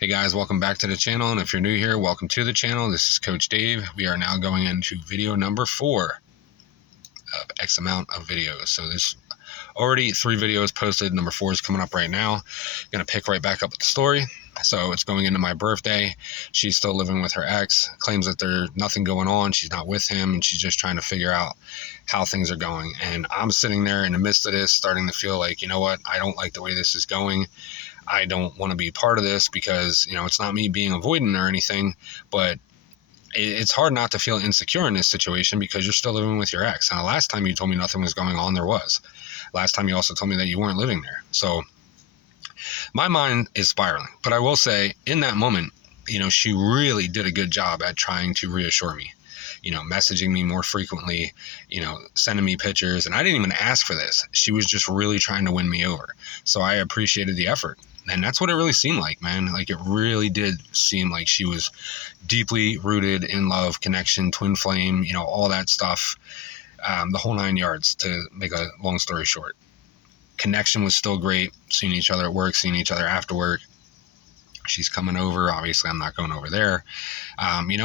Hey guys, welcome back to the channel, and if you're new here, welcome to the channel. This is Coach Dave. We are now going into video number 4 of X amount of videos. So there's already 3 videos posted. Number 4 is coming up right now. Gonna pick right back up with the story. So it's going into my birthday. She's still living with her ex, claims that there's nothing going on, she's not with him, and she's just trying to figure out how things are going. And I'm sitting there in the midst of this, starting to feel like, you know what, I don't like the way this is going. I don't want to be part of this because, it's not me being avoidant or anything, but it's hard not to feel insecure in this situation because you're still living with your ex. And the last time you told me nothing was going on, there was. Last time you also told me that you weren't living there. So my mind is spiraling. But I will say, in that moment, she really did a good job at trying to reassure me. Messaging me more frequently, sending me pictures. And I didn't even ask for this. She was just really trying to win me over. So I appreciated the effort. And that's what it really seemed like, man. Like, it really did seem like she was deeply rooted in love, connection, twin flame, all that stuff. The whole 9 yards, to make a long story short. Connection was still great. Seeing each other at work, seeing each other after work. She's coming over. Obviously, I'm not going over there.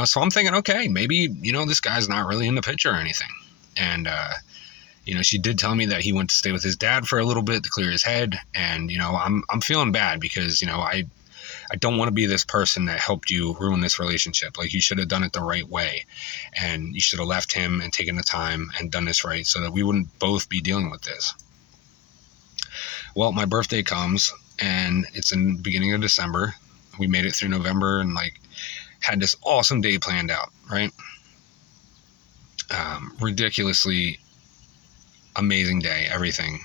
So I'm thinking, okay, maybe, this guy's not really in the picture or anything. And, she did tell me that he went to stay with his dad for a little bit to clear his head. And, I'm feeling bad because, I don't want to be this person that helped you ruin this relationship. Like, you should have done it the right way. And you should have left him and taken the time and done this right so that we wouldn't both be dealing with this. Well, my birthday comes and it's in the beginning of December. We made it through November and had this awesome day planned out, right? Ridiculously amazing day, everything.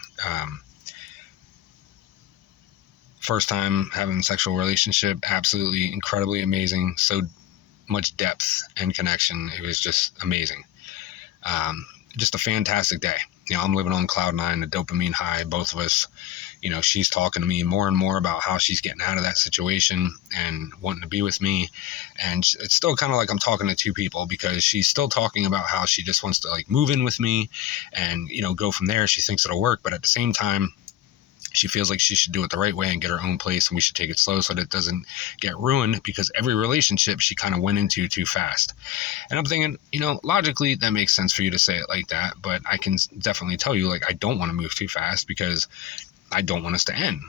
First time having a sexual relationship, absolutely incredibly amazing. So much depth and connection. It was just amazing. Just a fantastic day. I'm living on cloud 9, the dopamine high, both of us. She's talking to me more and more about how she's getting out of that situation and wanting to be with me. And it's still kind of like I'm talking to two people because she's still talking about how she just wants to move in with me and, go from there. She thinks it'll work. But at the same time, she feels like she should do it the right way and get her own place, and we should take it slow so that it doesn't get ruined, because every relationship she kind of went into too fast. And I'm thinking, logically that makes sense for you to say it like that, but I can definitely tell you, I don't want to move too fast because I don't want us to end.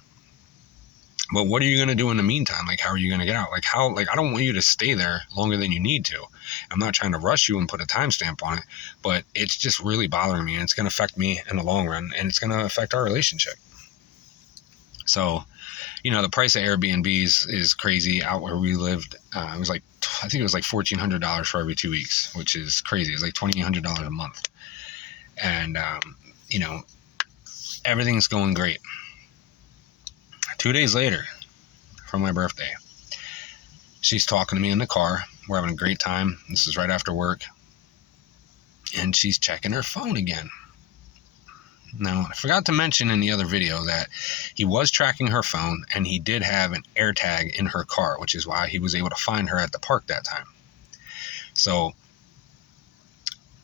But what are you going to do in the meantime? How are you going to get out? I don't want you to stay there longer than you need to. I'm not trying to rush you and put a timestamp on it, but it's just really bothering me, and it's going to affect me in the long run, and it's going to affect our relationship. So, the price of Airbnbs is crazy out where we lived. It was I think it was $1,400 for every 2 weeks, which is crazy. It's $2,800 a month. And, everything's going great. 2 days later, from my birthday, she's talking to me in the car. We're having a great time. This is right after work. And she's checking her phone again. Now, I forgot to mention in the other video that he was tracking her phone, and he did have an AirTag in her car, which is why he was able to find her at the park that time. So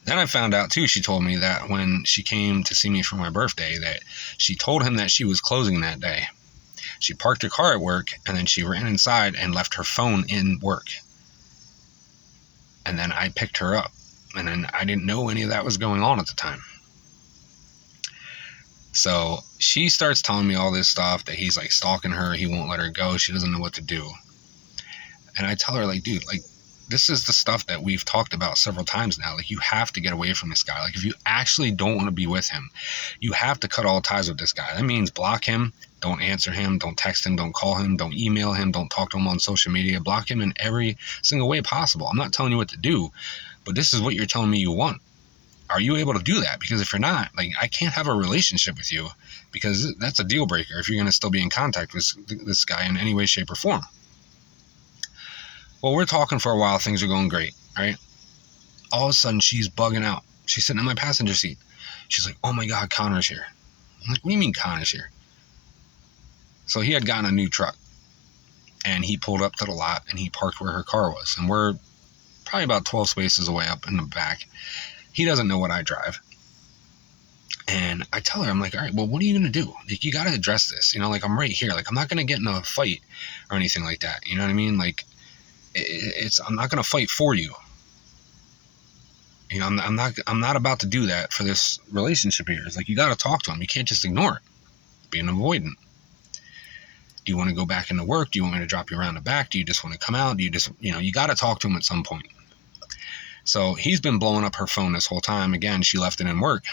then I found out too, she told me that when she came to see me for my birthday, that she told him that she was closing that day. She parked her car at work, and then she ran inside and left her phone in work. And then I picked her up, and then I didn't know any of that was going on at the time. So she starts telling me all this stuff, that he's stalking her, he won't let her go, she doesn't know what to do. And I tell her, dude, this is the stuff that we've talked about several times now. You have to get away from this guy. If you actually don't want to be with him, you have to cut all ties with this guy. That means block him, don't answer him, don't text him, don't call him, don't email him, don't talk to him on social media. Block him in every single way possible. I'm not telling you what to do, but this is what you're telling me you want. Are you able to do that? Because if you're not, I can't have a relationship with you, because that's a deal breaker if you're going to still be in contact with this guy in any way, shape, or form. Well, we're talking for a while. Things are going great, right? All of a sudden, she's bugging out. She's sitting in my passenger seat. She's like, oh my God, Connor's here. I'm like, what do you mean Connor's here? So he had gotten a new truck, and he pulled up to the lot, and he parked where her car was. And we're probably about 12 spaces away up in the back. He doesn't know what I drive. And I tell her, I'm like, all right, well, what are you going to do? Like, you got to address this. You know, like, I'm right here. Like, I'm not going to get in a fight or anything like that. You know what I mean? Like, I'm not going to fight for you. You know, I'm not about to do that for this relationship here. It's like, you got to talk to him. You can't just ignore it. Be an avoidant. Do you want to go back into work? Do you want me to drop you around the back? Do you just want to come out? Do you just, you got to talk to him at some point. So he's been blowing up her phone this whole time. Again, she left it in work.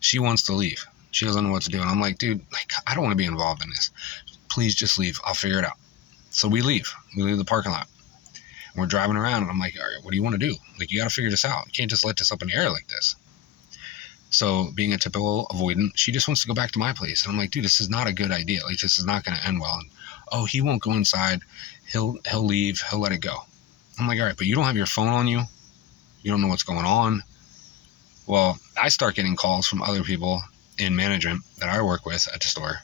She wants to leave. She doesn't know what to do. And I'm like, dude, like, I don't want to be involved in this. Please just leave. I'll figure it out. So we leave. We leave the parking lot. And we're driving around, and I'm like, all right, what do you want to do? Like, you got to figure this out. You can't just let this up in the air like this. So being a typical avoidant, she just wants to go back to my place. And I'm like, dude, this is not a good idea. Like, this is not going to end well. And, oh, he won't go inside. He'll leave. He'll let it go. I'm like, all right, but you don't have your phone on you. You don't know what's going on. Well, I start getting calls from other people in management that I work with at the store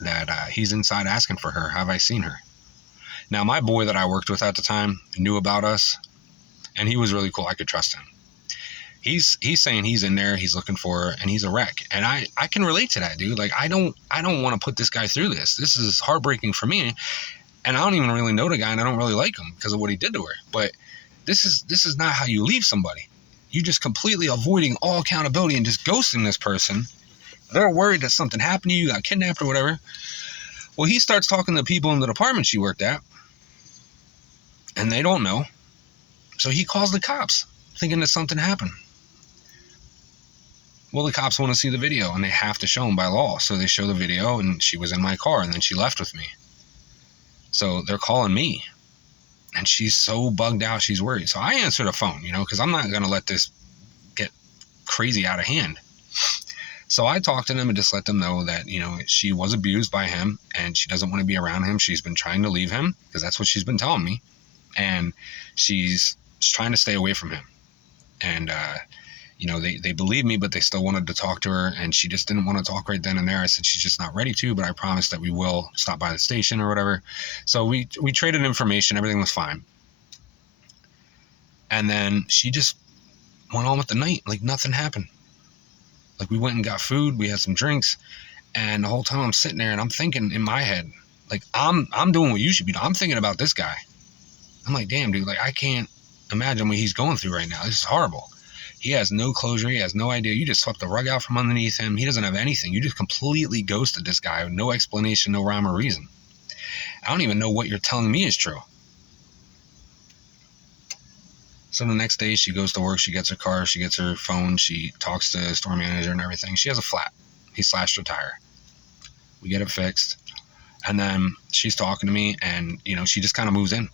that he's inside asking for her. Have I seen her? Now, my boy that I worked with at the time knew about us, and he was really cool. I could trust him. He's saying he's in there, he's looking for her, and he's a wreck. And I can relate to that, dude. Like, I don't want to put this guy through this. This is heartbreaking for me. And I don't even really know the guy, and I don't really like him because of what he did to her. But this is not how you leave somebody. You just completely avoiding all accountability and just ghosting this person. They're worried that something happened to you, got kidnapped or whatever. Well, he starts talking to people in the department she worked at, and they don't know. So he calls the cops, thinking that something happened. Well, the cops want to see the video, and they have to show them by law. So they show the video, and she was in my car, and then she left with me. So they're calling me, and she's so bugged out, she's worried. So I answer the phone, because I'm not going to let this get crazy out of hand. So I talked to them and just let them know that, she was abused by him, and she doesn't want to be around him. She's been trying to leave him, because that's what she's been telling me. And she's trying to stay away from him. And, they believe me, but they still wanted to talk to her, and she just didn't want to talk right then and there. I said she's just not ready to, but I promised that we will stop by the station or whatever. So we traded information. Everything was fine. And then she just went on with the night like nothing happened. Like, we went and got food, we had some drinks, and the whole time I'm sitting there and I'm thinking in my head, like, I'm doing what you should be doing. I'm thinking about this guy. I'm like, damn, dude, like, I can't imagine what he's going through right now. This is horrible. He has no closure. He has no idea. You just swept the rug out from underneath him. He doesn't have anything. You just completely ghosted this guy with no explanation, no rhyme or reason. I don't even know what you're telling me is true. So the next day she goes to work. She gets her car. She gets her phone. She talks to the store manager and everything. She has a flat. He slashed her tire. We get it fixed. And then she's talking to me, and, she just kind of moves in,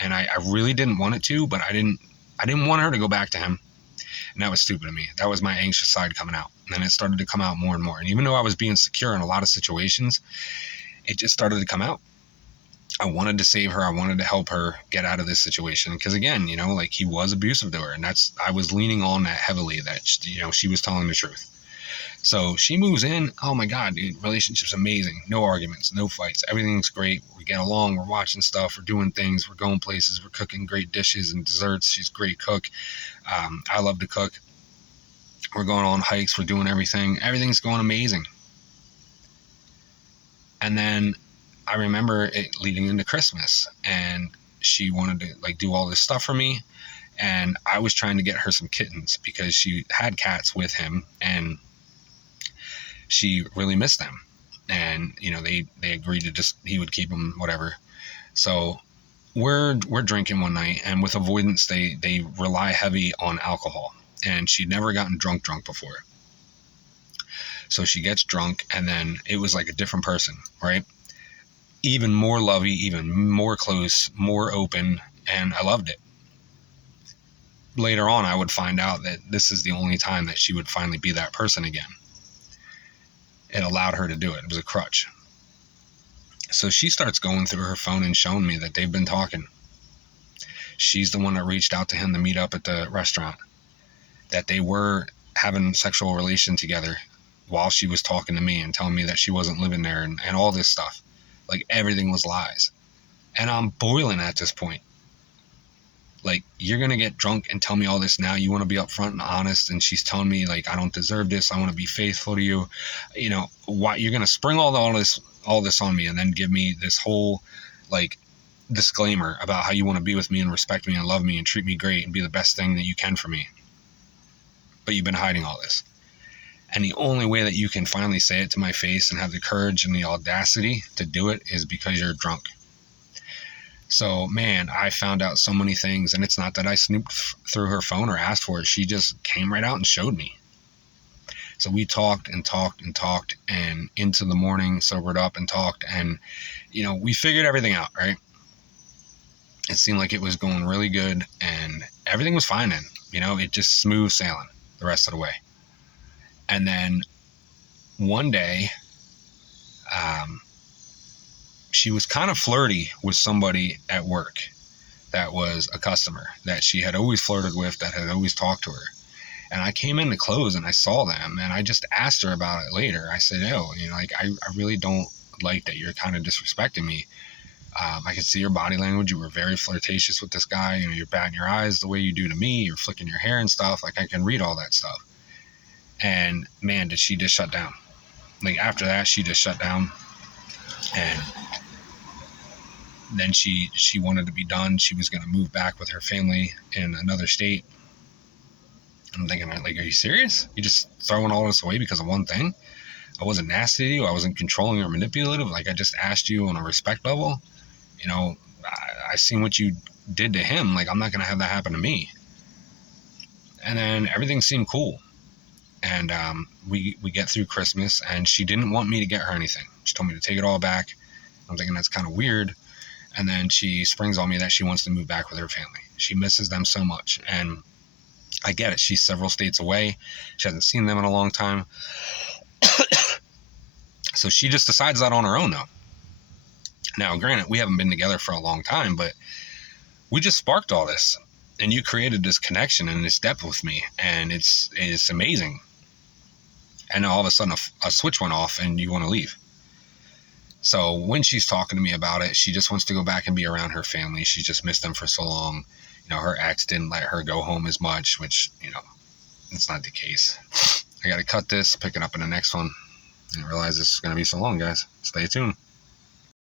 and I really didn't want it to, but I didn't want her to go back to him. And that was stupid of me. That was my anxious side coming out. And then it started to come out more and more. And even though I was being secure in a lot of situations, it just started to come out. I wanted to save her. I wanted to help her get out of this situation. Because again, like, he was abusive to her. And I was leaning on that heavily, that, she was telling the truth. So she moves in. Oh my God, dude, relationship's amazing. No arguments, no fights. Everything's great. We get along. We're watching stuff. We're doing things. We're going places. We're cooking great dishes and desserts. She's a great cook. I love to cook. We're going on hikes. We're doing everything. Everything's going amazing. And then I remember it leading into Christmas, and she wanted to, like, do all this stuff for me. And I was trying to get her some kittens because she had cats with him, and she really missed them. And, they agreed to just, he would keep them, whatever. So we're drinking one night, and with avoidance, they rely heavy on alcohol. And she'd never gotten drunk before. So she gets drunk, and then it was like a different person, right? Even more lovey, even more close, more open, and I loved it. Later on, I would find out that this is the only time that she would finally be that person again. It allowed her to do it. It was a crutch. So she starts going through her phone and showing me that they've been talking. She's the one that reached out to him to meet up at the restaurant. That they were having sexual relation together while she was talking to me and telling me that she wasn't living there, and all this stuff. Like, everything was lies. And I'm boiling at this point. Like, you're gonna get drunk and tell me all this now. You want to be upfront and honest, and she's telling me like, I don't deserve this. I want to be faithful to you. You know, why you're gonna spring all this on me, and then give me this whole like disclaimer about how you want to be with me and respect me and love me and treat me great and be the best thing that you can for me. But you've been hiding all this. And the only way that you can finally say it to my face and have the courage and the audacity to do it is because you're drunk. So, man, I found out so many things, and it's not that I snooped through her phone or asked for it. She just came right out and showed me. So we talked and talked and talked, and into the morning, sobered up and talked, and, you know, we figured everything out, right? It seemed like it was going really good, and everything was fine then. You know, it just smooth sailing the rest of the way. And then one day, she was kind of flirty with somebody at work that was a customer that she had always flirted with, that had always talked to her. And I came in to close and I saw them, and I just asked her about it later. I said, oh, you know, like, I really don't like that you're kind of disrespecting me. I could see your body language. You were very flirtatious with this guy. You know, you're batting your eyes the way you do to me. You're flicking your hair and stuff. Like, I can read all that stuff. And man, did she just shut down. Like, after that, she just shut down. And then she wanted to be done. She was going to move back with her family in another state. I'm thinking, like, are you serious? You just throwing all this away because of one thing? I wasn't nasty to you. I wasn't controlling or manipulative. Like, I just asked you on a respect level. You know, I seen what you did to him. Like, I'm not going to have that happen to me. And then everything seemed cool. And we get through Christmas, and she didn't want me to get her anything. She told me to take it all back. I'm thinking that's kind of weird. And then she springs on me that she wants to move back with her family. She misses them so much. And I get it. She's several states away. She hasn't seen them in a long time. So she just decides that on her own, though. Now, granted, we haven't been together for a long time, but we just sparked all this. And you created this connection and this depth with me. And it's amazing. And all of a sudden, a switch went off and you want to leave. So when she's talking to me about it, she just wants to go back and be around her family. She just missed them for so long. You know, her ex didn't let her go home as much, which, you know, it's not the case. I got to cut this, pick it up in the next one. I didn't realize this is going to be so long, guys. Stay tuned.